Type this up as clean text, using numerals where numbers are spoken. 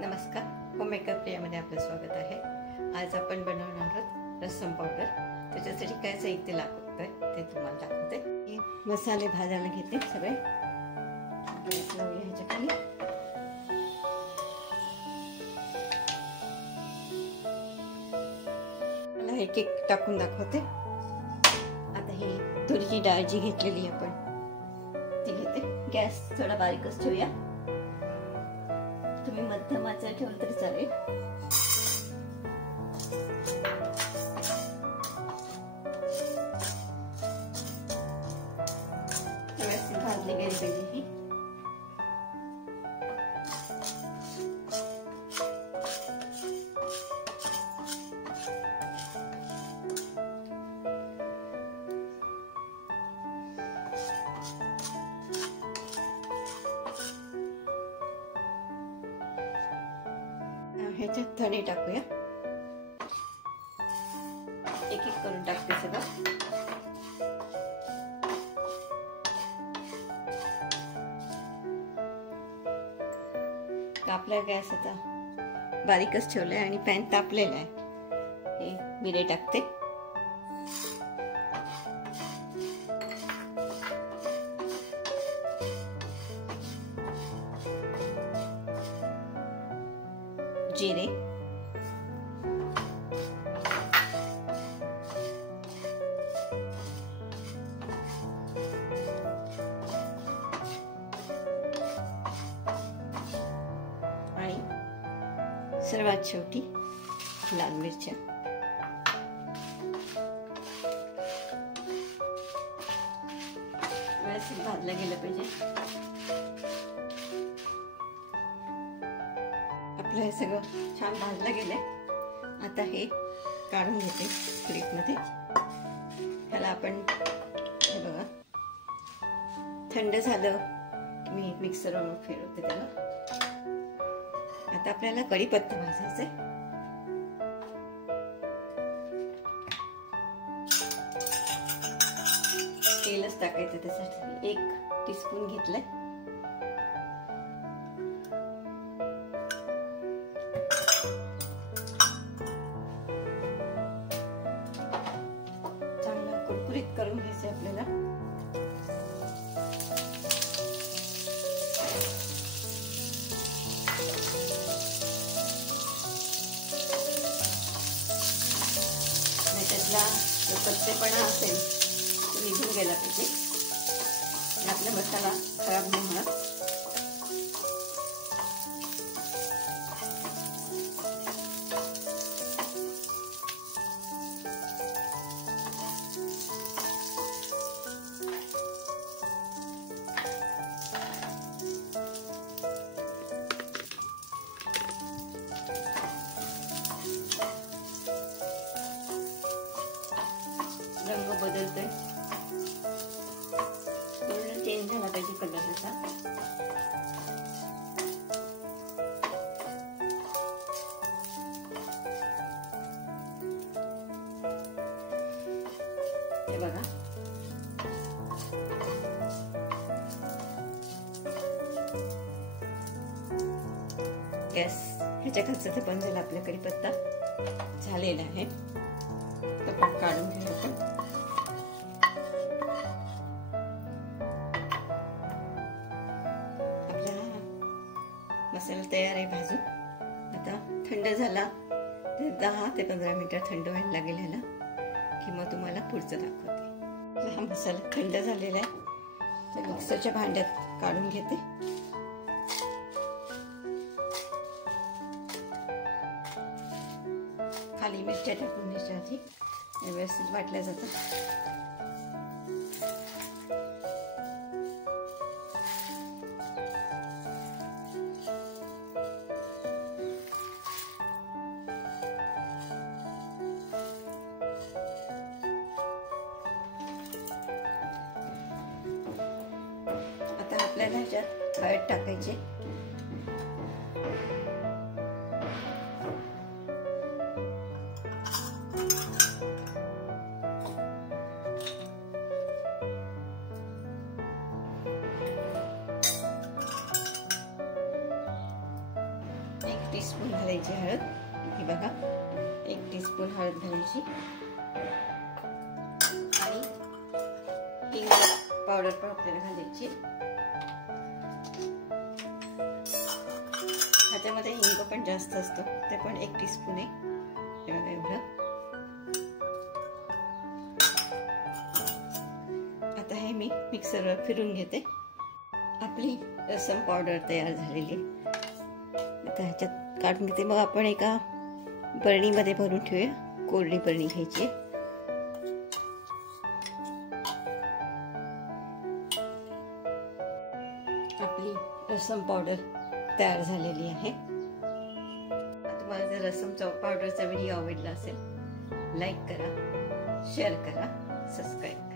नमस्कार, होममेकर प्रियामध्ये आपलं स्वागत आहे। आज आपण बनवणार आहोत रस्सम पावडर। त्याच्यासाठी काय साहित्य लागतंय ते तुम्हाला दाखवते। मसाले भाजायला घेते सगळे। गॅस लावूया ह्याच्या खाली। मला एक एक टाकून दाखवते। आता ही तुरीची डाळ जी घेतलेली आपण ती घेते। गॅस थोडा बारीकच ठेवूया। तुम्ही मध्यम आचेवर ठेवलं तरी चालेल। व्यवस्थित भाजली गेली पाहिजे ही। ह्याच्यात धणे टाकूया। एक एक करून टाकते सगळं। आपला गॅस आता बारीकच ठेवलाय आणि पॅन तापलेला आहे। हे मिरे टाकते। जिरे, आणि सर्वात शेवटी लाल मिरच्या। व्यवस्थित भाजलं गेलं पाहिजे। आपलं हे सगळं छान भाजलं गेलंय। आता हे काढून घेते प्लेटमध्ये। ह्याला आपण हे बघा थंड झालं की मी मिक्सरवर फिरवते त्याला। आता आपल्याला कढीपत्ता भाजायचा आहे। तेलच टाकायचं त्यासाठी 1 टीस्पून घेतलंय। चांगलं कुरकुरीत करून घ्यायचं आपल्याला। त्यातला जो कच्चेपणा असेल तो निघून गेला पाहिजे। आपला मसाला खराब नाही होणार। रंग बदलतोय, पूर्ण चेंज झाला पाहिजे कलर त्याचा। हे बघा गॅस ह्याच्या खालचा ते बंद झाला। आपला कढीपत्ता झालेला आहे। आपण काढून घेऊ। आपण मसाला तयार आहे भाजून। आता थंड झाला तर 10 ते 15 मिनिटं थंड व्हायला लागेल ह्याला की मग तुम्हाला पुढचं दाखवते। हा मसाला थंड झालेला आहे। तर मिक्सरच्या भांड्यात काढून घेते। खाली मिरच्या टाकून घ्यायच्या आधी व्यवस्थित वाटल्या जातात। आता आपल्याला ह्याच्यात हळद टाकायची। टीस्पून घालायची हळद. ही बघा 1 टीस्पून हळद घालायची आणि हिंग पावडर पण आपल्याला घालायची. ह्याच्यामध्ये हिंग पण जास्त असतो, ते पण 1 टीस्पून आहे. हे बघा एवढं. आता हे मी मिक्सरवर फिरून घेते. आपली रसम पावडर तयार झालेली आहे. आता ह्याच्यात काढून घेते. मग आपण एका बरणीमध्ये भरून ठेवूया. कोरडी बरणी घ्यायची. आपली रसम पावडर तयार झालेली आहे. तुम्हाला जर रसम पावडरचा व्हिडिओ आवडला असेल, लाईक करा, शेअर करा, सबस्क्राईब